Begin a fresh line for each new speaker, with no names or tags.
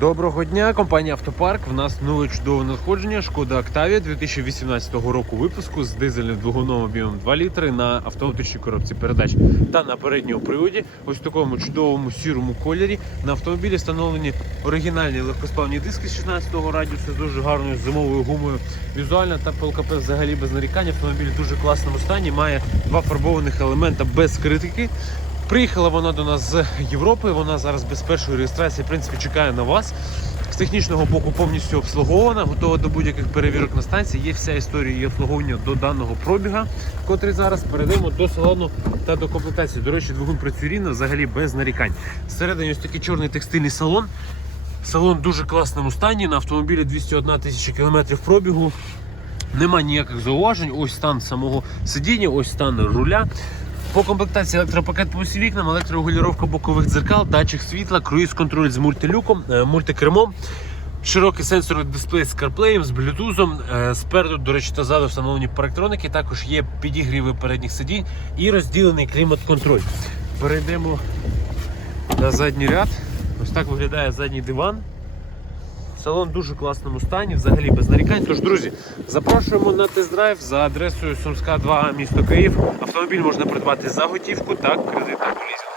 Доброго дня, компанія Автопарк. В нас нове чудове надходження. Шкода Октавія 2018 року випуску з дизельним двигуном об'ємом 2 літри на автоматичній коробці передач та на передньому приводі. Ось в такому чудовому сірому кольорі. На автомобілі встановлені оригінальні легкосплавні диски з 16-го радіусу з дуже гарною зимовою гумою. Візуально та ПЛКП взагалі без нарікань. Автомобіль в дуже класному стані. Має два фарбованих елемента без критики. Приїхала вона до нас з Європи. Вона зараз без першої реєстрації в принципі чекає на вас. З технічного боку повністю обслугована, готова до будь-яких перевірок на станції. Є вся історія її обслуговування до даного пробіга, котрий зараз перейдемо до салону та до комплектації. До речі, двигун працює рівно, взагалі без нарікань. Всередині ось такий чорний текстильний салон. Салон в дуже класному стані. На автомобілі 201 тисяча кілометрів пробігу. Нема ніяких зауважень. Ось стан самого сидіння, ось стан руля. По комплектації електропакет по усі вікнам, електрорегулювання бокових дзеркал, датчик світла, круїз-контроль з мультилюком, е, мультикермом, широкий сенсорний дисплей з CarPlay, з Bluetooth. Е, Спереду, до речі, та ззаду встановлені парктроники. Також є підігріви передніх сидінь і розділений клімат-контроль. Перейдемо на задній ряд. Ось так виглядає задній диван. Салон в дуже класному стані, взагалі без нарікань. Тож, друзі, запрошуємо на тест-драйв за адресою Сумська 2, місто Київ. Автомобіль можна придбати за готівку та кредит або лізинг.